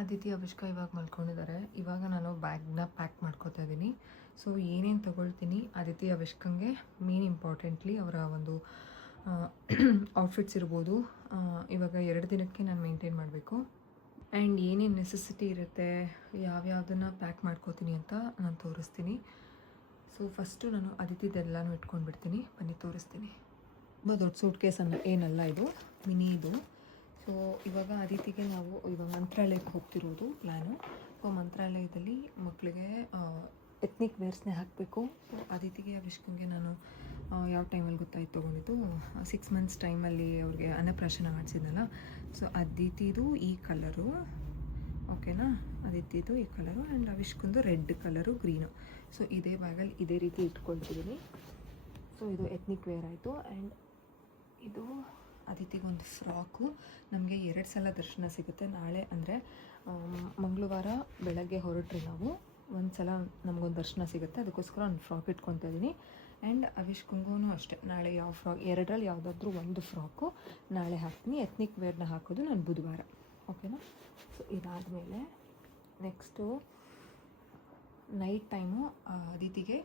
ಅದಿತಿ ಅಭಿಷ್ಕಾ ಇವಾಗ ಮಲ್ಕೊಂಡಿದ್ದಾರೆ. ಇವಾಗ ನಾನು ಬ್ಯಾಗ್ನ ಪ್ಯಾಕ್ ಮಾಡ್ಕೋತಾ ಇದ್ದೀನಿ. ಸೊ ಏನೇನು ತೊಗೊಳ್ತೀನಿ ಅದಿತಿ ಅಭಿಷ್ಕಂಗೆ ಮೇನ್ ಇಂಪಾರ್ಟೆಂಟ್ಲಿ ಅವರ ಒಂದು ಔಟ್ಫಿಟ್ಸ್ ಇರ್ಬೋದು. ಇವಾಗ 2 ದಿನಕ್ಕೆ ನಾನು ಮೇಂಟೈನ್ ಮಾಡಬೇಕು. ಆ್ಯಂಡ್ ಏನೇನು ನೆಸೆಸಿಟಿ ಇರುತ್ತೆ, ಯಾವ್ಯಾವುದನ್ನು ಪ್ಯಾಕ್ ಮಾಡ್ಕೋತೀನಿ ಅಂತ ನಾನು ತೋರಿಸ್ತೀನಿ. ಸೊ ಫಸ್ಟು ನಾನು ಅದಿತಿದೆಲ್ಲನೂ ಇಟ್ಕೊಂಡ್ಬಿಡ್ತೀನಿ. ಬನ್ನಿ ತೋರಿಸ್ತೀನಿ. ತುಂಬ ದೊಡ್ಡ ಸೂಟ್ ಕೇಸ್ ಏನಲ್ಲ, ಇದು ಮಿನಿ ಇದು. ಸೊ ಇವಾಗ ಅದಿತಿಗೆ ನಾವು ಇವಾಗ ಮಂತ್ರಾಲಯಕ್ಕೆ ಹೋಗ್ತಿರೋದು ಪ್ಲ್ಯಾನು. ಸೊ ಮಂತ್ರಾಲಯದಲ್ಲಿ ಮಕ್ಕಳಿಗೆ ಎತ್ನಿಕ್ ವೇರ್ಸ್ನೇ ಹಾಕಬೇಕು. ಸೊ ಅದಿತಿಗೆ ಅಭಿಷ್ಕಂಗೆ ನಾನು ಯಾವ ಟೈಮಲ್ಲಿ ಗೊತ್ತಾಯ್ತು ತೊಗೊಂಡಿದ್ದು, 6 ಮಂತ್ಸ್ ಟೈಮಲ್ಲಿ ಅವ್ರಿಗೆ ಅನ್ನಪ್ರಾಶನ ಮಾಡಿಸಿದ್ನಲ್ಲ. ಸೊ ಅದಿತಿದು ಈ ಕಲರು, ಓಕೆನಾ, ಅದಿತಿದು ಈ ಕಲರು ಆ್ಯಂಡ್ ಅಭಿಷ್ಕಂದು ರೆಡ್ ಕಲರು, ಗ್ರೀನು. ಸೊ ಇದೇ ಬ್ಯಾಗಲ್ಲಿ ಇದೇ ರೀತಿ ಇಟ್ಕೊಳ್ತಿದ್ದೀನಿ. ಸೊ ಇದು ಎತ್ನಿಕ್ ವೇರ್ ಆಯಿತು. ಆ್ಯಂಡ್ ಇದು ಅದಿತಿಗೊಂದು ಫ್ರಾಕು. ನಮಗೆ 2 ಸಲ ದರ್ಶನ ಸಿಗುತ್ತೆ. ನಾಳೆ ಅಂದರೆ ಮಂಗಳವಾರ ಬೆಳಗ್ಗೆ ಹೊರಟ್ರೆ ನಾವು ಒಂದು ಸಲ ನಮಗೊಂದು ದರ್ಶನ ಸಿಗುತ್ತೆ. ಅದಕ್ಕೋಸ್ಕರ ಒಂದು ಫ್ರಾಕ್ ಇಟ್ಕೊತಾ ಇದ್ದೀನಿ. ಆ್ಯಂಡ್ ಅಭಿಷ್ಕಂಗೂ ಅಷ್ಟೇ ನಾಳೆ ಯಾವ ಫ್ರಾಕ್, 2ರಲ್ಲಿ ಯಾವುದಾದ್ರೂ ಒಂದು ಫ್ರಾಕು ನಾಳೆ ಹಾಕ್ತೀನಿ. ಎತ್ನಿಕ್ ವೇರ್ನ ಹಾಕೋದು ನಾನು ಬುಧವಾರ, ಓಕೆನಾ. ಸೊ ಇದಾದಮೇಲೆ ನೆಕ್ಸ್ಟು ನೈಟ್ ಟೈಮು ಅದಿತಿಗೆ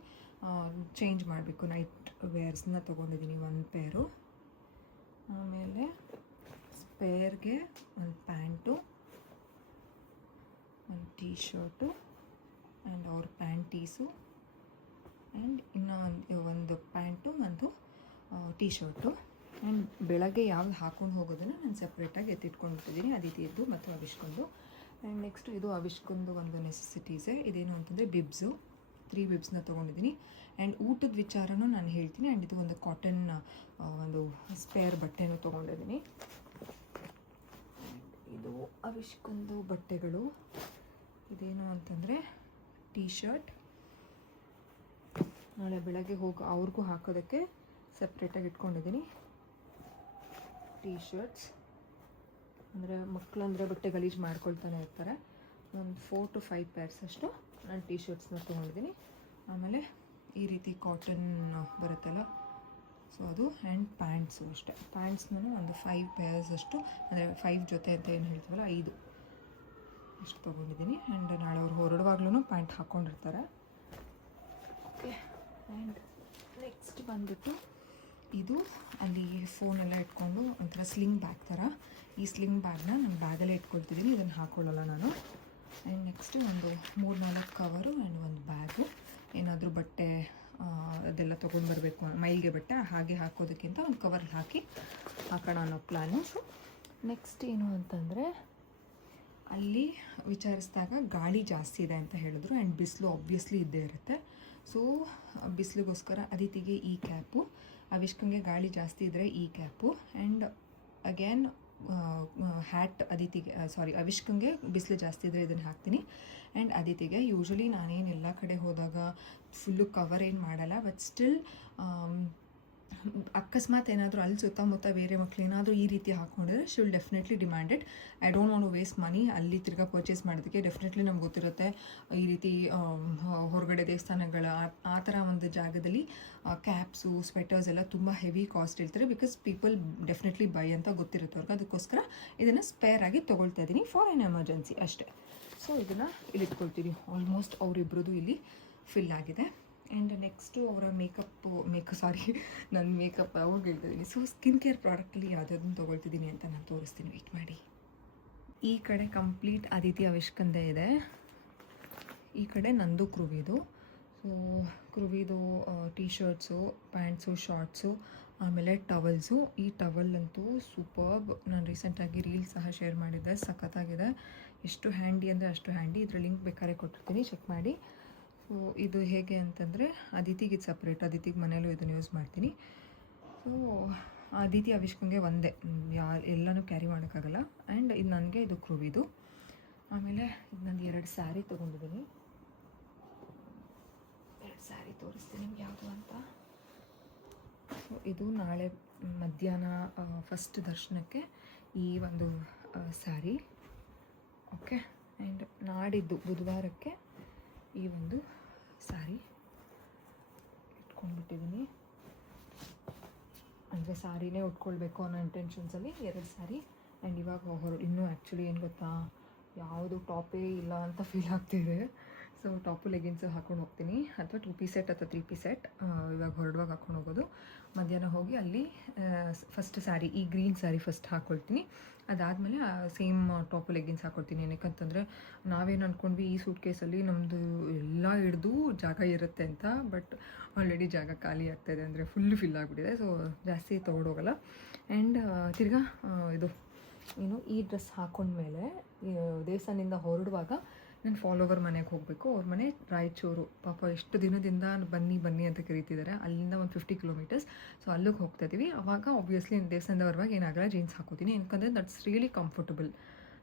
ಚೇಂಜ್ ಮಾಡಬೇಕು. ನೈಟ್ ವೇರ್ಸ್ನ ತೊಗೊಂಡಿದ್ದೀನಿ 1 ಪೇರು. ಆಮೇಲೆ ಸ್ಪೇರ್ಗೆ ಒಂದು ಪ್ಯಾಂಟು, ಒಂದು ಟೀ ಶರ್ಟು ಆ್ಯಂಡ್ ಅವ್ರ ಪ್ಯಾಂಟೀಸು ಆ್ಯಂಡ್ ಇನ್ನೂ ಒಂದು ಪ್ಯಾಂಟು, ಒಂದು ಟೀ ಶರ್ಟು. ಆ್ಯಂಡ್ ಬೆಳಗ್ಗೆ ಯಾವ್ದು ಹಾಕ್ಕೊಂಡು ಹೋಗೋದನ್ನು ನಾನು ಸಪ್ರೇಟಾಗಿ ಎತ್ತಿಟ್ಕೊಂಡಿದ್ದೀನಿ, ಅದಿತಿಯದ್ದು ಮತ್ತು ಅಭಿಷ್ಕಂದು. ಆ್ಯಂಡ್ ನೆಕ್ಸ್ಟು ಇದು ಅಭಿಷ್ಕಂದು ಒಂದು ನೆಸೆಸಿಟೀಸೇ. ಇದೇನು ಅಂತಂದರೆ ಬಿಬ್ಸು, 3 ಬಿಬ್ಸ್ನ ತೊಗೊಂಡಿದ್ದೀನಿ. ಆ್ಯಂಡ್ ಊಟದ ವಿಚಾರನೂ ನಾನು ಹೇಳ್ತೀನಿ. ಆ್ಯಂಡ್ ಇದು ಒಂದು ಕಾಟನ್ ಒಂದು ಸ್ಪೇರ್ ಬಟ್ಟೆನೂ ತೊಗೊಂಡಿದ್ದೀನಿ. ಇದು ಅಭಿಷ್ಕಂದು ಬಟ್ಟೆಗಳು. ಇದೇನು ಅಂತಂದರೆ ಟೀ ಶರ್ಟ್, ನಾಳೆ ಬೆಳಗ್ಗೆ ಅವ್ರಿಗೂ ಹಾಕೋದಕ್ಕೆ ಸಪ್ರೇಟಾಗಿ ಇಟ್ಕೊಂಡಿದ್ದೀನಿ. ಟೀ ಶರ್ಟ್ಸ್ ಅಂದರೆ ಮಕ್ಕಳು ಅಂದರೆ ಬಟ್ಟೆ ಗಲೀಜು ಮಾಡ್ಕೊಳ್ತಾನೆ ಇರ್ತಾರೆ. ಒಂದು 4 to 5 ಪೇರ್ಸ್ ಅಷ್ಟು ನಾನು ಟೀ ಶರ್ಟ್ಸ್ನ ತೊಗೊಂಡಿದ್ದೀನಿ. ಆಮೇಲೆ ಈ ರೀತಿ ಕಾಟನ್ ಬರುತ್ತಲ್ಲ, ಸೊ ಅದು. ಆ್ಯಂಡ್ ಪ್ಯಾಂಟ್ಸು ಅಷ್ಟೇ. ಪ್ಯಾಂಟ್ಸ್ನೂ ಒಂದು 5 ಪೇರ್ಸ್ ಅಷ್ಟು, ಅಂದರೆ 5 ಜೊತೆ ಅಂತ ಏನು ಹೇಳ್ತೀವಲ್ಲ 5 ಅಷ್ಟು ತೊಗೊಂಡಿದ್ದೀನಿ. ಆ್ಯಂಡ್ ನಾಳೆ ಅವ್ರು ಹೊರಡುವಾಗ್ಲೂ ಪ್ಯಾಂಟ್ ಹಾಕ್ಕೊಂಡಿರ್ತಾರೆ. ಓಕೆ. ಆ್ಯಂಡ್ ನೆಕ್ಸ್ಟ್ ಬಂದುಬಿಟ್ಟು ಇದು ಅಲ್ಲಿ ಫೋನೆಲ್ಲ ಇಟ್ಕೊಂಡು ಒಂಥರ ಸ್ಲಿಂಗ್ ಬ್ಯಾಗ್ ಥರ. ಈ ಸ್ಲಿಂಗ್ ಬ್ಯಾಗ್ನ ನಾನು ಬ್ಯಾಗಲ್ಲೇ ಇಟ್ಕೊಳ್ತಿದ್ದೀನಿ, ಇದನ್ನು ಹಾಕ್ಕೊಳ್ಳಲ್ಲ ನಾನು. ಆ್ಯಂಡ್ ನೆಕ್ಸ್ಟು ಒಂದು 3-4 ಕವರು ಆ್ಯಂಡ್ ಒಂದು ಬ್ಯಾಗು. ಏನಾದರೂ ಬಟ್ಟೆ ಅದೆಲ್ಲ ತೊಗೊಂಡು ಬರಬೇಕು, ಮೈಗೆ ಬಟ್ಟೆ ಹಾಗೆ ಹಾಕೋದಕ್ಕಿಂತ ಒಂದು ಕವರ್ ಹಾಕಿ ಹಾಕೋಣ ಅನ್ನೋ ಪ್ಲ್ಯಾನು. ಸೊ ನೆಕ್ಸ್ಟ್ ಏನು ಅಂತಂದರೆ ಅಲ್ಲಿ ವಿಚಾರಿಸಿದಾಗ ಗಾಳಿ ಜಾಸ್ತಿ ಇದೆ ಅಂತ ಹೇಳಿದ್ರು. ಆ್ಯಂಡ್ ಬಿಸಿಲು ಆಬ್ವಿಯಸ್ಲಿ ಇದ್ದೇ ಇರುತ್ತೆ. ಸೊ ಬಿಸಿಲಿಗೋಸ್ಕರ ಅದಿತಿಗೆ ಈ ಕ್ಯಾಪು, ಅಭಿಷ್ಕಂಗೆ ಗಾಳಿ ಜಾಸ್ತಿ ಇದ್ದರೆ ಈ ಕ್ಯಾಪು. ಆ್ಯಂಡ್ ಅಗೇನ್ ಹ್ಯಾಟ್ ಅಭಿಷ್ಕಂಗೆ ಬಿಸಿಲು ಜಾಸ್ತಿ ಇದ್ದರೆ ಇದನ್ನು ಹಾಕ್ತೀನಿ. ಆ್ಯಂಡ್ ಅದಿತಿಗೆ ಯೂಶ್ವಲಿ ನಾನೇನು ಎಲ್ಲ ಕಡೆ ಹೋದಾಗ ಫುಲ್ಲು ಕವರ್ ಏನು ಮಾಡಲ್ಲ, ಬಟ್ ಸ್ಟಿಲ್ ಅಕಸ್ಮಾತ್ ಏನಾದರೂ ಅಲ್ಲಿ ಸುತ್ತಮುತ್ತ ಬೇರೆ ಮಕ್ಳು ಏನಾದರೂ ಈ ರೀತಿ ಹಾಕ್ಕೊಂಡಿದ್ರೆ she will definitely demanded. I don't want to waste money. ಅಲ್ಲಿ ತಿರ್ಗಾ ಪರ್ಚೇಸ್ ಮಾಡೋದಕ್ಕೆ ಡೆಫಿನೆಟ್ಲಿ ನಮ್ಗೆ ಗೊತ್ತಿರುತ್ತೆ ಈ ರೀತಿ ಹೊರಗಡೆ ದೇವಸ್ಥಾನಗಳ ಆ ಥರ ಒಂದು ಜಾಗದಲ್ಲಿ ಕ್ಯಾಪ್ಸು, ಸ್ವೆಟರ್ಸ್ ಎಲ್ಲ ತುಂಬ ಹೆವಿ ಕಾಸ್ಟ್ ಇರ್ತಾರೆ. ಬಿಕಾಸ್ ಪೀಪಲ್ ಡೆಫಿನೆಟ್ಲಿ ಬೈ ಅಂತ ಗೊತ್ತಿರುತ್ತೆ ಅವ್ರಿಗೆ. ಅದಕ್ಕೋಸ್ಕರ ಇದನ್ನು ಸ್ಪೇರ್ ಆಗಿ ತೊಗೊಳ್ತಾ ಇದ್ದೀನಿ ಫಾರ್ ಎನ್ ಎಮರ್ಜೆನ್ಸಿ ಅಷ್ಟೇ. ಸೊ ಇದನ್ನು ಇಲ್ಲಿ ಇಟ್ಕೊಳ್ತೀನಿ. ಆಲ್ಮೋಸ್ಟ್ ಅವರಿಬ್ಬರದು ಇಲ್ಲಿ ಫಿಲ್ ಆಗಿದೆ. ಆ್ಯಂಡ್ ನೆಕ್ಸ್ಟು ಅವರ ನನ್ನ ಮೇಕಪ್ ಅವ್ರಿಗೆ ಹೇಳ್ತಿದ್ದೀನಿ. ಸೊ ಸ್ಕಿನ್ ಕೇರ್ ಪ್ರಾಡಕ್ಟಲ್ಲಿ ಯಾವುದಾದ್ರೂ ತೊಗೊಳ್ತಿದ್ದೀನಿ ಅಂತ ನಾನು ತೋರಿಸ್ತೀನಿ, ವೆಯ್ಟ್ ಮಾಡಿ. ಈ ಕಡೆ ಕಂಪ್ಲೀಟ್ ಅದಿತಿ ಅಭಿಷ್ಕಂದೇ ಇದೆ, ಈ ಕಡೆ ನಂದು ಕೃವಿದು. ಸೊ ಕೃವಿದು ಟೀ ಶರ್ಟ್ಸು, ಪ್ಯಾಂಟ್ಸು, ಶಾರ್ಟ್ಸು, ಆಮೇಲೆ ಟವಲ್ಸು. ಈ ಟವಲ್ ಅಂತೂ ಸೂಪರ್ಬ್. ನಾನು ರೀಸೆಂಟಾಗಿ ರೀಲ್ ಸಹ ಶೇರ್ ಮಾಡಿದ್ದೆ, ಸಖತ್ತಾಗಿದೆ. ಎಷ್ಟು ಹ್ಯಾಂಡಿ ಅಂದರೆ ಅಷ್ಟು ಹ್ಯಾಂಡಿ. ಇದ್ರ ಲಿಂಕ್ ಬೇಕಾದ್ರೆ ಕೊಟ್ಟಿರ್ತೀನಿ, ಚೆಕ್ ಮಾಡಿ. ಸೊ ಇದು ಹೇಗೆ ಅಂತಂದರೆ ಅದಿತಿಗೆ ಇದು ಸಪ್ರೇಟ್, ಅದಿತಿಗೆ ಮನೇಲೂ ಇದನ್ನು ಯೂಸ್ ಮಾಡ್ತೀನಿ. ಸೊ ಅದಿತಿ ಅಭಿಷ್ಕಂಗೆ ಒಂದೇ, ಎಲ್ಲನೂ ಕ್ಯಾರಿ ಮಾಡೋಕ್ಕಾಗಲ್ಲ. ಆ್ಯಂಡ್ ಇದು ನನಗೆ, ಇದು ಕೃವಿದು. ಆಮೇಲೆ ಇದು ನಾನು 2 ಸ್ಯಾರಿ ತೊಗೊಂಡಿದ್ದೀನಿ. 2 ಸ್ಯಾರಿ ತೋರಿಸ್ತೀನಿ ನಿಮ್ಗೆ ಯಾವುದು ಅಂತ. ಸೊ ಇದು ನಾಳೆ ಮಧ್ಯಾಹ್ನ ಫಸ್ಟ್ ದರ್ಶನಕ್ಕೆ ಈ ಒಂದು ಸ್ಯಾರಿ, ಓಕೆ. ಆ್ಯಂಡ್ ನಾಡಿದ್ದು ಬುಧವಾರಕ್ಕೆ ಈ ಒಂದು ಸ್ಯಾರಿ ಇಟ್ಕೊಂಡ್ಬಿಟ್ಟಿದ್ದೀನಿ. ಅಂದರೆ ಸ್ಯಾರಿನೇ ಉಟ್ಕೊಳ್ಬೇಕು ಅನ್ನೋ ಇಂಟೆನ್ಷನ್ಸಲ್ಲಿ 2 ಸ್ಯಾರಿ. ಆ್ಯಂಡ್ ಇವಾಗ ಇನ್ನೂ ಆ್ಯಕ್ಚುಲಿ ಏನು ಗೊತ್ತಾ, ಯಾವುದು ಟಾಪೇ ಇಲ್ಲ ಅಂತ ಫೀಲ್ ಆಗ್ತಿದೆ. ಸೊ ಟಾಪು ಲೆಗಿನ್ಸು ಹಾಕ್ಕೊಂಡು ಹೋಗ್ತೀನಿ, ಅಥವಾ 2 ಪೀಸ್ ಸೆಟ್ ಅಥವಾ 3 ಪೀಸ್ ಸೆಟ್ ಇವಾಗ ಹೊರಡುವಾಗ ಹಾಕ್ಕೊಂಡು ಹೋಗೋದು. ಮಧ್ಯಾಹ್ನ ಹೋಗಿ ಅಲ್ಲಿ ಫಸ್ಟ್ ಸ್ಯಾರಿ, ಈ ಗ್ರೀನ್ ಸ್ಯಾರಿ ಫಸ್ಟ್ ಹಾಕ್ಕೊಳ್ತೀನಿ. ಅದಾದಮೇಲೆ ಸೇಮ್ ಟಾಪು ಲೆಗಿನ್ಸ್ ಹಾಕ್ಕೊಳ್ತೀನಿ. ಏನಕ್ಕಂತಂದರೆ ನಾವೇನು ಅಂದ್ಕೊಂಡ್ವಿ ಈ ಸೂಟ್ ಕೇಸಲ್ಲಿ ನಮ್ಮದು ಎಲ್ಲ ಹಿಡ್ದು ಜಾಗ ಇರುತ್ತೆ ಅಂತ, ಬಟ್ ಆಲ್ರೆಡಿ ಜಾಗ ಖಾಲಿ ಆಗ್ತಾಯಿದೆ, ಅಂದರೆ ಫಿಲ್ ಆಗಿಬಿಟ್ಟಿದೆ. ಸೊ ಜಾಸ್ತಿ ತೊಗೊಂಡೋಗಲ್ಲ. ಆ್ಯಂಡ್ ತಿರ್ಗಾ ಇದು ಏನು ಈ ಡ್ರೆಸ್ ಹಾಕ್ಕೊಂಡ್ಮೇಲೆ ದೇವಸ್ಥಾನದಿಂದ ಹೊರಡುವಾಗ ನಾನು ಫಾಲೋವರ್ ಮನೆಗೆ ಹೋಗಬೇಕು. ಅವ್ರ ಮನೆ ರಾಯಚೂರು. ಪಾಪ ಎಷ್ಟು ದಿನದಿಂದ ಬನ್ನಿ ಅಂತ ಕರೀತಿದ್ದಾರೆ. ಅಲ್ಲಿಂದ ಒಂದು 50 ಕಿಲೋಮೀಟರ್ಸ್. ಸೊ ಅಲ್ಲಿಗೆ ಹೋಗ್ತಾ ಇದ್ದೀವಿ. ಆವಾಗ ಆಬ್ವಿಯಸ್ಲಿ ದೇವಸ್ಥಾನದ ಬರುವಾಗ ಏನಾಗಲ್ಲ, ಜೀನ್ಸ್ ಹಾಕೋತೀನಿ. ಏನಕ್ಕಂದರೆ that's really comfortable.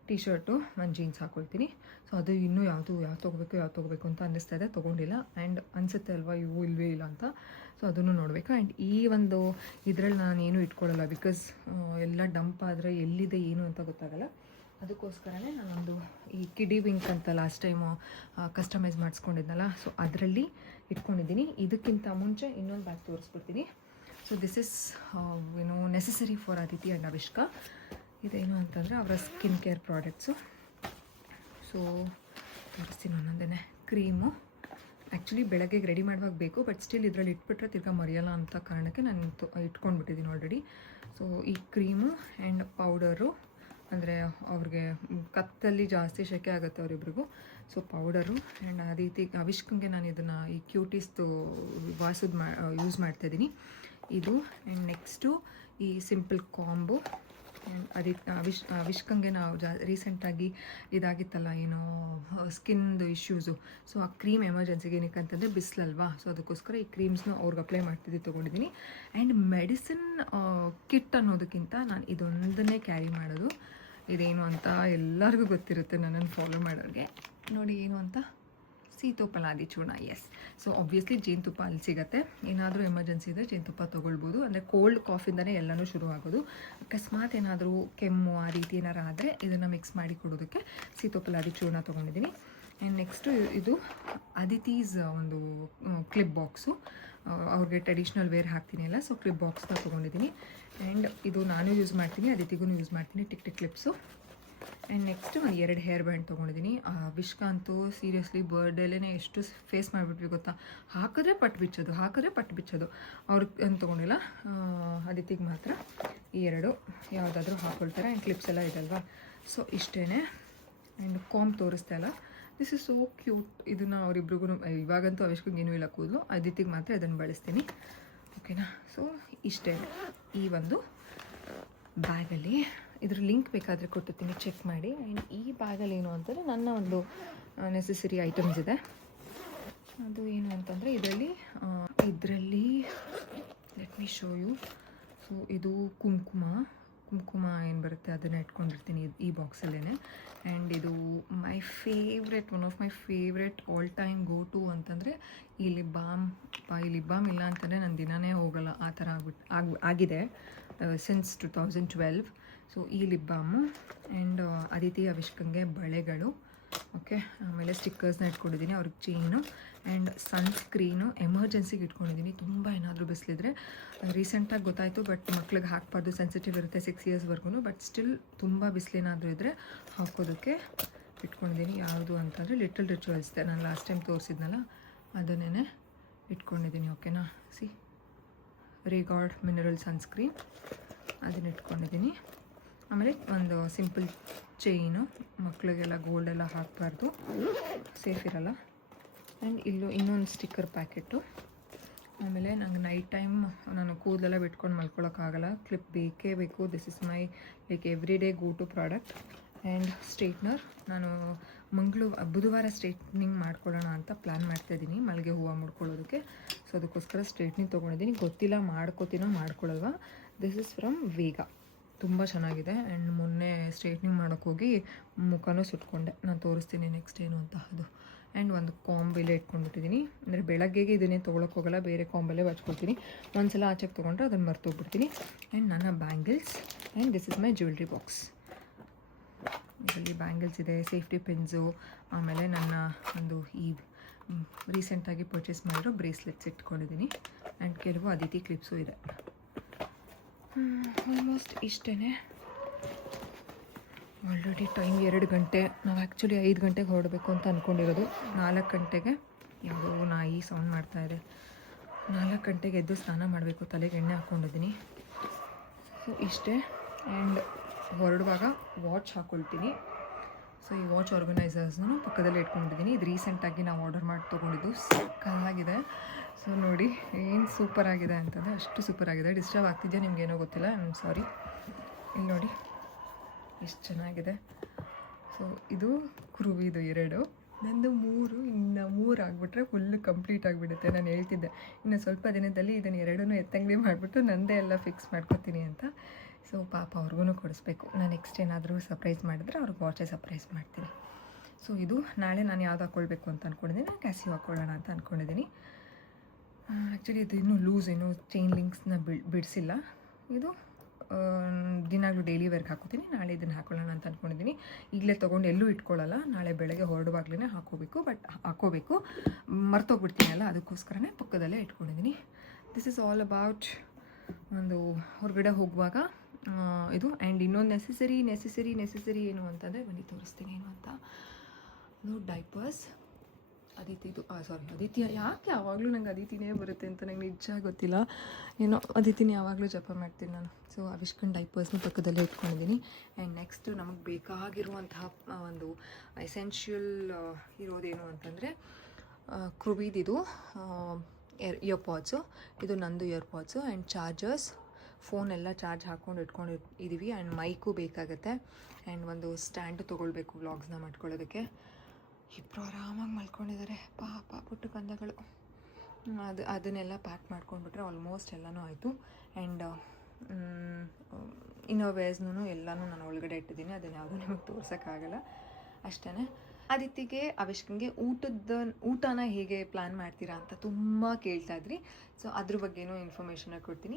T shirt ನಾನು ಜೀನ್ಸ್ ಹಾಕ್ಕೊಳ್ತೀನಿ. ಸೊ ಅದು ಇನ್ನೂ ಯಾವುದು ತೊಗೋಬೇಕು ಅಂತ ಅನ್ನಿಸ್ತಾ ಇದೆ, ತೊಗೊಂಡಿಲ್ಲ. ಆ್ಯಂಡ್ ಅನಿಸುತ್ತೆ ಅಲ್ವಾ ಇವು ಇಲ್ಲವೇ ಇಲ್ಲ ಅಂತ. ಸೊ ಅದನ್ನು ನೋಡಬೇಕು. ಆ್ಯಂಡ್ ಈ ಒಂದು ಇದರಲ್ಲಿ ನಾನು ಏನೂ ಇಟ್ಕೊಳ್ಳಲ್ಲ, ಬಿಕಾಸ್ ಎಲ್ಲ ಡಂಪ್ ಆದರೆ ಎಲ್ಲಿದೆ ಏನು ಅಂತ ಗೊತ್ತಾಗಲ್ಲ. ಅದಕ್ಕೋಸ್ಕರನೇ ನಾನೊಂದು ಈ ಕಿಡಿ ವಿಂಕ್ ಅಂತ ಲಾಸ್ಟ್ ಟೈಮು ಕಸ್ಟಮೈಸ್ ಮಾಡಿಸ್ಕೊಂಡಿದ್ನಲ್ಲ, ಸೊ ಅದರಲ್ಲಿ ಇಟ್ಕೊಂಡಿದ್ದೀನಿ. ಇದಕ್ಕಿಂತ ಮುಂಚೆ ಇನ್ನೊಂದು ಬ್ಯಾಗ್ ತೋರಿಸ್ಬಿಡ್ತೀನಿ. So this is necessary for Aditi and Avishka. ಇದೇನು ಅಂತಂದರೆ ಅವರ ಸ್ಕಿನ್ ಕೇರ್ ಪ್ರಾಡಕ್ಟ್ಸು. ಸೊ ತೋರಿಸ್ತೀನಿ ಒಂದೊಂದೇ. ಕ್ರೀಮು ಆ್ಯಕ್ಚುಲಿ ಬೆಳಗ್ಗೆ ರೆಡಿ ಮಾಡುವಾಗ ಬೇಕು, ಬಟ್ ಸ್ಟಿಲ್ ಇದರಲ್ಲಿ ಇಟ್ಬಿಟ್ರೆ ತಿರ್ಗಾ ಮರೆಯಲ್ಲ ಅಂತ ಕಾರಣಕ್ಕೆ ನಾನು ಇಟ್ಕೊಂಡ್ಬಿಟ್ಟಿದ್ದೀನಿ ಆಲ್ರೆಡಿ. ಸೊ ಈ ಕ್ರೀಮು ಆ್ಯಂಡ್ ಪೌಡರು, ಅಂದರೆ ಅವ್ರಿಗೆ ಕತ್ತಲ್ಲಿ ಜಾಸ್ತಿ ಸೆಕೆ ಆಗುತ್ತೆ ಅವರಿಬ್ರಿಗೂ. ಸೊ ಪೌಡರು ಆ್ಯಂಡ್ ಅದೇ ರೀತಿ ಅವಿಷ್ಕಂಗೆ ನಾನು ಇದನ್ನು ಈ ಕ್ಯೂಟೀಸ್ದು ವಾಸದ ಯೂಸ್ ಮಾಡ್ತಾಯಿದ್ದೀನಿ ಇದು. ಆ್ಯಂಡ್ ನೆಕ್ಸ್ಟು ಈ ಸಿಂಪಲ್ ಕಾಂಬು. ಆ್ಯಂಡ್ ಅವಿಷ್ಕಂಗೆ ನಾವು ರೀಸೆಂಟಾಗಿ ಇದಾಗಿತ್ತಲ್ಲ ಏನೋ ಸ್ಕಿನ್ದು ಇಶ್ಯೂಸು. ಸೊ ಆ ಕ್ರೀಮ್ ಎಮರ್ಜೆನ್ಸಿಗೆ ಏನಕ್ಕಂತಂದರೆ ಬಿಸಿಲಲ್ವಾ, ಸೊ ಅದಕ್ಕೋಸ್ಕರ ಈ ಕ್ರೀಮ್ಸ್ನ ಅವ್ರಿಗೆ ಅಪ್ಲೈ ತೊಗೊಂಡಿದ್ದೀನಿ. ಆ್ಯಂಡ್ ಮೆಡಿಸಿನ್ ಕಿಟ್ ಅನ್ನೋದಕ್ಕಿಂತ ನಾನು ಇದೊಂದನ್ನೇ ಕ್ಯಾರಿ ಮಾಡೋದು. ಇದೇನು ಅಂತ ಎಲ್ಲರಿಗೂ ಗೊತ್ತಿರುತ್ತೆ ನನ್ನನ್ನು ಫಾಲೋ ಮಾಡೋರಿಗೆ. ನೋಡಿ ಏನು ಅಂತ, ಸೀತೋಫಲಾದಿ ಚೂರ್ಣ. ಎಸ್. ಸೊ ಆಬ್ವಿಯಸ್ಲಿ ಜೇನುತುಪ್ಪ ಅಲ್ಲಿ ಸಿಗುತ್ತೆ. ಏನಾದರೂ ಎಮರ್ಜೆನ್ಸಿ ಇದೆ ಜೇನುತುಪ್ಪ ತೊಗೊಳ್ಬೋದು. ಅಂದರೆ ಕೋಲ್ಡ್ ಕಾಫಿಂದನೇ ಎಲ್ಲನೂ ಶುರು ಆಗೋದು. ಅಕಸ್ಮಾತ್ ಏನಾದರೂ ಕೆಮ್ಮು ಆ ರೀತಿ ಏನಾರು ಆದರೆ ಇದನ್ನು ಮಿಕ್ಸ್ ಮಾಡಿ ಕೊಡೋದಕ್ಕೆ ಸೀತೋಫಲಾದಿ ಚೂರ್ಣ ತೊಗೊಂಡಿದ್ದೀನಿ. ಆ್ಯಂಡ್ ನೆಕ್ಸ್ಟು ಇದು ಅದಿತೀಸ್ ಒಂದು ಕ್ಲಿಪ್ ಬಾಕ್ಸು. ಅವ್ರಿಗೆ ಟ್ರೆಡಿಷ್ನಲ್ ವೇರ್ ಹಾಕ್ತೀನಿ ಅಲ್ಲ, ಸೊ ಕ್ಲಿಪ್ ಬಾಕ್ಸ್ನ ತೊಗೊಂಡಿದ್ದೀನಿ. ಆ್ಯಂಡ್ ಇದು ನಾನು ಯೂಸ್ ಮಾಡ್ತೀನಿ, ಅದಿತಿಗೂ ಯೂಸ್ ಮಾಡ್ತೀನಿ, ಟಿಕ್ ಕ್ಲಿಪ್ಸು. ಆ್ಯಂಡ್ ನೆಕ್ಸ್ಟ್ ಒಂದು 2 ಹೇರ್ ಬ್ಯಾಂಡ್ ತೊಗೊಂಡಿದ್ದೀನಿ. ವಿಷ್ಕಾ ಅಂತೂ ಸೀರಿಯಸ್ಲಿ ಬರ್ಡೇಲೇ ಎಷ್ಟು ಫೇಸ್ ಮಾಡಿಬಿಟ್ವಿ ಗೊತ್ತಾ, ಹಾಕಿದ್ರೆ ಪಟ್ಟು ಬಿಚ್ಚೋದು. ಅವ್ರಿಗೆ ಅಂತ ತೊಗೊಂಡಿಲ್ಲ, ಅದಿತಿಗೆ ಮಾತ್ರ ಈ 2 ಯಾವುದಾದ್ರೂ ಹಾಕ್ಕೊಳ್ತಾರೆ. ಆ್ಯಂಡ್ ಕ್ಲಿಪ್ಸ್ ಎಲ್ಲ ಇದಲ್ವಾ, ಸೊ ಇಷ್ಟೇ. ಆ್ಯಂಡ್ ಕಾಂಬ್ ತೋರಿಸ್ತಾ ಇಲ್ಲ, ದಿಸ್ ಇಸ್ ಸೋ ಕ್ಯೂಟ್. ಇದನ್ನು ಅವರಿಬ್ರಿಗೂ ಇವಾಗಂತೂ ಅವಿಷ್ಕಂಗೆ ಏನೂ ಇಲ್ಲ ಕೂದಲು, ಅದಿತಿಗೆ ಮಾತ್ರ ಇದನ್ನು ಬಳಸ್ತೀನಿ. ಓಕೆನಾ. ಸೊ ಇಷ್ಟೇ ಈ ಒಂದು ಬ್ಯಾಗಲ್ಲಿ. ಇದ್ರ ಲಿಂಕ್ ಬೇಕಾದರೆ ಕೊಟ್ಟಿರ್ತೀನಿ, ಚೆಕ್ ಮಾಡಿ. ಆ್ಯಂಡ್ ಈ ಬ್ಯಾಗಲ್ಲಿ ಏನು ಅಂತಂದರೆ ನನ್ನ ಒಂದು ನೆಸೆಸರಿ ಐಟಮ್ಸ್ ಇದೆ. ಅದು ಏನು ಅಂತಂದರೆ ಇದರಲ್ಲಿ let me show you. So ಇದು ಕುಂಕುಮ ಏನು ಬರುತ್ತೆ ಅದನ್ನು ಇಟ್ಕೊಂಡಿರ್ತೀನಿ ಈ ಬಾಕ್ಸಲ್ಲೇ. ಆ್ಯಂಡ್ ಇದು one of my favourite all time go to ಅಂತಂದರೆ ಈ ಲಿಪ್ ಬಾಮ್ ಇಲ್ಲ ಅಂತಂದರೆ ನನ್ನ ದಿನವೇ ಹೋಗಲ್ಲ, ಆ ಥರ ಆಗಿದೆ ಸಿನ್ಸ್ 2012. ಸೊ ಈ ಲಿಪ್ ಬಾಮು. ಆ್ಯಂಡ್ ಅದಿತಿ ಅವಿಷ್ಕಂಗೆ ಬಳೆಗಳು. ಓಕೆ. ಆಮೇಲೆ ಸ್ಟಿಕ್ಕರ್ಸ್ನ ಇಟ್ಕೊಂಡಿದ್ದೀನಿ, ಅವ್ರಿಗೆ ಚೈನು. ಆ್ಯಂಡ್ ಸನ್ಸ್ಕ್ರೀನು ಎಮರ್ಜೆನ್ಸಿಗೆ ಇಟ್ಕೊಂಡಿದ್ದೀನಿ. ತುಂಬ ಏನಾದರೂ ಬಿಸಿಲಿದ್ರೆ, ರೀಸೆಂಟಾಗಿ ಗೊತ್ತಾಯಿತು, ಬಟ್ ಮಕ್ಳಿಗೆ ಹಾಕಬಾರ್ದು, ಸೆನ್ಸಿಟಿವ್ ಇರುತ್ತೆ 6 ಇಯರ್ಸ್ವರೆಗೂ. ಬಟ್ ಸ್ಟಿಲ್ ತುಂಬ ಬಿಸಿಲೇನಾದರೂ ಇದ್ದರೆ ಹಾಕೋದಕ್ಕೆ ಇಟ್ಕೊಂಡಿದ್ದೀನಿ. ಯಾವುದು ಅಂತಂದರೆ ಲಿಟಲ್ ರಿಚುವಲ್ಸ್ದೆ, ನಾನು ಲಾಸ್ಟ್ ಟೈಮ್ ತೋರಿಸಿದ್ನಲ್ಲ ಅದನ್ನೇ ಇಟ್ಕೊಂಡಿದ್ದೀನಿ. ಓಕೆನಾ. ರೇಗಾರ್ಡ್ ಮಿನರಲ್ ಸನ್ಸ್ಕ್ರೀನ್ ಅದನ್ನು ಇಟ್ಕೊಂಡಿದ್ದೀನಿ. ಆಮೇಲೆ ಒಂದು ಸಿಂಪಲ್ ಚೈನು, ಮಕ್ಕಳಿಗೆಲ್ಲ ಗೋಲ್ಡೆಲ್ಲ ಹಾಕಬಾರ್ದು, ಸೇಫ್ ಇರಲ್ಲ. ಆ್ಯಂಡ್ ಇನ್ನೊಂದು ಸ್ಟಿಕ್ಕರ್ ಪ್ಯಾಕೆಟು. ಆಮೇಲೆ ನಂಗೆ ನೈಟ್ ಟೈಮ್ ನಾನು ಕೂದಲೆಲ್ಲ ಬಿಟ್ಕೊಂಡು ಮಲ್ಕೊಳ್ಳೋಕ್ಕಾಗಲ್ಲ, ಕ್ಲಿಪ್ ಬೇಕೇ ಬೇಕು. This is my every day go to product. And straightener, ನಾನು ಬುಧವಾರ ಸ್ಟ್ರೈಟ್ನಿಂಗ್ ಮಾಡ್ಕೊಳ್ಳೋಣ ಅಂತ ಪ್ಲ್ಯಾನ್ ಮಾಡ್ತಾಯಿದ್ದೀನಿ, ಮಲ್ಲಿಗೆ ಹೂವು ಮುಡ್ಕೊಳ್ಳೋದಕ್ಕೆ. ಸೊ ಅದಕ್ಕೋಸ್ಕರ ಸ್ಟ್ರೈಟ್ನಿಂಗ್ ತೊಗೊಂಡಿದ್ದೀನಿ. ಗೊತ್ತಿಲ್ಲ ಮಾಡ್ಕೊಳ್ಳಲ್ವಾ. ದಿಸ್ ಇಸ್ ಫ್ರಮ್ ವೇಗ, ತುಂಬ ಚೆನ್ನಾಗಿದೆ. ಆ್ಯಂಡ್ ಮೊನ್ನೆ ಸ್ಟ್ರೈಟ್ನಿಂಗ್ ಮಾಡೋಕ್ಕೋಗಿ ಮುಖನೂ ಸುಟ್ಕೊಂಡೆ, ನಾನು ತೋರಿಸ್ತೀನಿ ನೆಕ್ಸ್ಟ್ ಏನು ಅಂತ ಅದು. ಆ್ಯಂಡ್ ಒಂದು ಕಾಂಬೆಲೆ ಇಟ್ಕೊಂಡ್ಬಿಟ್ಟಿದ್ದೀನಿ, ಅಂದರೆ ಬೆಳಗ್ಗೆಗೆ ಇದನ್ನೇ ತೊಗೊಳಕ್ಕೋಗಲ್ಲ, ಬೇರೆ ಕಾಂಬೆಲೆ ಹಚ್ಕೊಳ್ತೀನಿ. ಒಂದ್ಸಲ ಆಚೆಗೆ ತೊಗೊಂಡ್ರೆ ಅದನ್ನು ಮರ್ತೋಗ್ಬಿಡ್ತೀನಿ. ಆ್ಯಂಡ್ ನನ್ನ bangles. And this is my jewellery box. ಇದರಲ್ಲಿ ಬ್ಯಾಂಗಲ್ಸ್ ಇದೆ, ಸೇಫ್ಟಿ ಪಿನ್ಸು, ಆಮೇಲೆ ನನ್ನ ಒಂದು ಈ ರೀಸೆಂಟಾಗಿ ಪರ್ಚೇಸ್ ಮಾಡಿರೋ ಬ್ರೇಸ್ಲೆಟ್ಸ್ ಇಟ್ಕೊಂಡಿದ್ದೀನಿ. ಆ್ಯಂಡ್ ಕೆಲವು ಅದಿತಿ ಕ್ಲಿಪ್ಸು ಇದೆ. ಆಲ್ಮೋಸ್ಟ್ ಇಷ್ಟೇ. ಆಲ್ರೆಡಿ ಟೈಮ್ 2 ಗಂಟೆ. ನಾವು ಆ್ಯಕ್ಚುಲಿ 5 ಗಂಟೆಗೆ ಹೊರಡಬೇಕು ಅಂತ ಅಂದ್ಕೊಂಡಿರೋದು. 4 ಗಂಟೆಗೆ ಯಾವುದೋ ನಾಯಿ ಸೌಂಡ್ ಮಾಡ್ತಾಯಿದೆ. 4 ಗಂಟೆಗೆ ಎದ್ದು ಸ್ನಾನ ಮಾಡಬೇಕು, ತಲೆಗೆ ಎಣ್ಣೆ ಹಾಕ್ಕೊಂಡಿದ್ದೀನಿ. ಸೊ ಇಷ್ಟೇ. ಆ್ಯಂಡ್ ಹೊರಡುವಾಗ ವಾಚ್ ಹಾಕ್ಕೊಳ್ತೀನಿ. ಸೊ ಈ ವಾಚ್ ಆರ್ಗನೈಸರ್ಸ್ನು ಪಕ್ಕದಲ್ಲೇ ಇಟ್ಕೊಂಡಿದ್ದೀನಿ. ಇದು ರೀಸೆಂಟಾಗಿ ನಾವು ಆರ್ಡರ್ ಮಾಡಿ ತೊಗೊಂಡಿದ್ದು. ಸಕ್ಕತ್ತಾಗಿದೆ. ಸೊ ನೋಡಿ ಏನು ಸೂಪರ್ ಆಗಿದೆ ಅಂತಂದರೆ ಅಷ್ಟು ಸೂಪರ್ ಆಗಿದೆ. ಡಿಸ್ಟರ್ಬ್ ಆಗ್ತಿದೆಯಾ ನಿಮ್ಗೇನೋ ಗೊತ್ತಿಲ್ಲ, ಐ ಆಮ್ ಸಾರಿ. ಇಲ್ಲಿ ನೋಡಿ ಎಷ್ಟು ಚೆನ್ನಾಗಿದೆ. ಸೊ ಇದು ಕುರುವಿದು 2, ನಂದು 3. ಇನ್ನು 3 ಆಗಿಬಿಟ್ರೆ ಫುಲ್ಲು ಕಂಪ್ಲೀಟ್ ಆಗಿಬಿಡುತ್ತೆ. ನಾನು ಹೇಳ್ತಿದ್ದೆ ಇನ್ನು ಸ್ವಲ್ಪ ದಿನದಲ್ಲಿ ಇದನ್ನು 2 ಎತ್ತಂಗಡಿ ಮಾಡಿಬಿಟ್ಟು ನಂದೇ ಎಲ್ಲ ಫಿಕ್ಸ್ ಮಾಡ್ಕೊತೀನಿ ಅಂತ. ಸೊ ಪಾಪ ಅವ್ರಿಗೂ ಕೊಡಿಸ್ಬೇಕು. ನಾನು ನೆಕ್ಸ್ಟ್ ಏನಾದರೂ ಸರ್ಪ್ರೈಸ್ ಮಾಡಿದ್ರೆ ಅವ್ರಿಗೆ ವಾಚೇ ಸರ್ಪ್ರೈಸ್ ಮಾಡ್ತೀನಿ. ಸೊ ಇದು ನಾಳೆ ನಾನು ಯಾವ್ದು ಹಾಕ್ಕೊಳ್ಬೇಕು ಅಂತ ಅಂದ್ಕೊಂಡಿದ್ದೀನಿ. ಕ್ಯಾಸಿಯೋ ಹಾಕ್ಕೊಳ್ಳೋಣ ಅಂತ ಅಂದ್ಕೊಂಡಿದ್ದೀನಿ. ಆ್ಯಕ್ಚುಲಿ ಇದು ಇನ್ನೂ ಲೂಸ್, ಇನ್ನೂ ಚೈನ್ ಲಿಂಕ್ಸ್ನ ಬಿಡಿಸಿಲ್ಲ. ಇದು ದಿನಾಗಲೂ ಡೈಲಿ ವೇರ್ಗೆ ಹಾಕೋತೀನಿ. ನಾಳೆ ಇದನ್ನು ಹಾಕೊಳ್ಳೋಣ ಅಂತ ಅಂದ್ಕೊಂಡಿದ್ದೀನಿ. ಈಗಲೇ ತೊಗೊಂಡು ಎಲ್ಲೂ ಇಟ್ಕೊಳ್ಳಲ್ಲ, ನಾಳೆ ಬೆಳಗ್ಗೆ ಹೊರಡುವಾಗಲೇ ಹಾಕೋಬೇಕು. ಬಟ್ ಹಾಕೋಬೇಕು, ಮರ್ತೋಗ್ಬಿಡ್ತೀನಲ್ಲ, ಅದಕ್ಕೋಸ್ಕರನೇ ಪಕ್ಕದಲ್ಲೇ ಇಟ್ಕೊಂಡಿದ್ದೀನಿ. ದಿಸ್ ಈಸ್ ಆಲ್ ಅಬೌಟ್ ಒಂದು ಹೊರಗಡೆ ಹೋಗುವಾಗ ಇದು. ಆ್ಯಂಡ್ ಇನ್ನೊಂದು ನೆಸೆಸರಿ ಏನು ಅಂತಂದರೆ ಬನ್ನಿ ತೋರಿಸ್ತೀನಿ ಏನು ಅಂತ. ಇದು ಡೈಪರ್ಸ್. ಅದಿತಿದು ಅದಿತಿ. ಯಾಕೆ ಯಾವಾಗಲೂ ನಂಗೆ ಅದಿತಿನೇ ಬರುತ್ತೆ ಅಂತ ನಂಗೆ ನಿಜ ಗೊತ್ತಿಲ್ಲ. ಏನೋ ಅದಿತಿನೇ ಯಾವಾಗಲೂ ಜಪ ಮಾಡ್ತೀನಿ ನಾನು. ಸೊ ಅವಿಷ್ಕನ್ ಡೈಪರ್ಸ್ನ ಪಕ್ಕದಲ್ಲೇ ಇಟ್ಕೊಂಡಿದ್ದೀನಿ. ಆ್ಯಂಡ್ ನೆಕ್ಸ್ಟು ನಮಗೆ ಬೇಕಾಗಿರುವಂತಹ ಒಂದು ಎಸೆನ್ಷಿಯಲ್ ಇರೋದೇನು ಅಂತಂದರೆ ಕ್ರುವಿದಿದು ಇಯರ್ಪಾಡ್ಸು. ಇದು ನಂದು ಇಯರ್ಪಾಡ್ಸು. ಆ್ಯಂಡ್ ಚಾರ್ಜರ್ಸ್, ಫೋನೆಲ್ಲ ಚಾರ್ಜ್ ಹಾಕ್ಕೊಂಡು ಇಟ್ಕೊಂಡಿದ್ದೀವಿ. ಆ್ಯಂಡ್ ಮೈಕು ಬೇಕಾಗುತ್ತೆ. ಆ್ಯಂಡ್ ಒಂದು ಸ್ಟ್ಯಾಂಡು ತೊಗೊಳ್ಬೇಕು ವ್ಲಾಗ್ಸ್ನ ಮಾಡ್ಕೊಳ್ಳೋದಕ್ಕೆ. ಇಬ್ಬರು ಆರಾಮಾಗಿ ಮಲ್ಕೊಂಡಿದ್ದಾರೆ ಪಾಪ ಪುಟ್ಟ ಕಂದಗಳು. ಅದನ್ನೆಲ್ಲ ಪ್ಯಾಕ್ ಮಾಡ್ಕೊಂಡ್ಬಿಟ್ರೆ ಆಲ್ಮೋಸ್ಟ್ ಎಲ್ಲನೂ ಆಯಿತು. ಆ್ಯಂಡ್ ಇನ್ನೋವೇರ್ಸ್ನೂ ಎಲ್ಲನೂ ನಾನು ಒಳಗಡೆ ಇಟ್ಟಿದ್ದೀನಿ. ಅದನ್ನು ಯಾವುದೂ ನಿಮಗೆ ತೋರ್ಸೋಕ್ಕಾಗಲ್ಲ. ಅಷ್ಟೇ. ಅದಿತಿಗೆ ಅವಿಷ್ಕನ್ಗೆ ಊಟನ ಹೇಗೆ ಪ್ಲ್ಯಾನ್ ಮಾಡ್ತೀರಾ ಅಂತ ತುಂಬ ಕೇಳ್ತಾಯಿದ್ರಿ. ಸೊ ಅದ್ರ ಬಗ್ಗೆನೂ ಇನ್ಫಾರ್ಮೇಷನ್ನ ಕೊಡ್ತೀನಿ.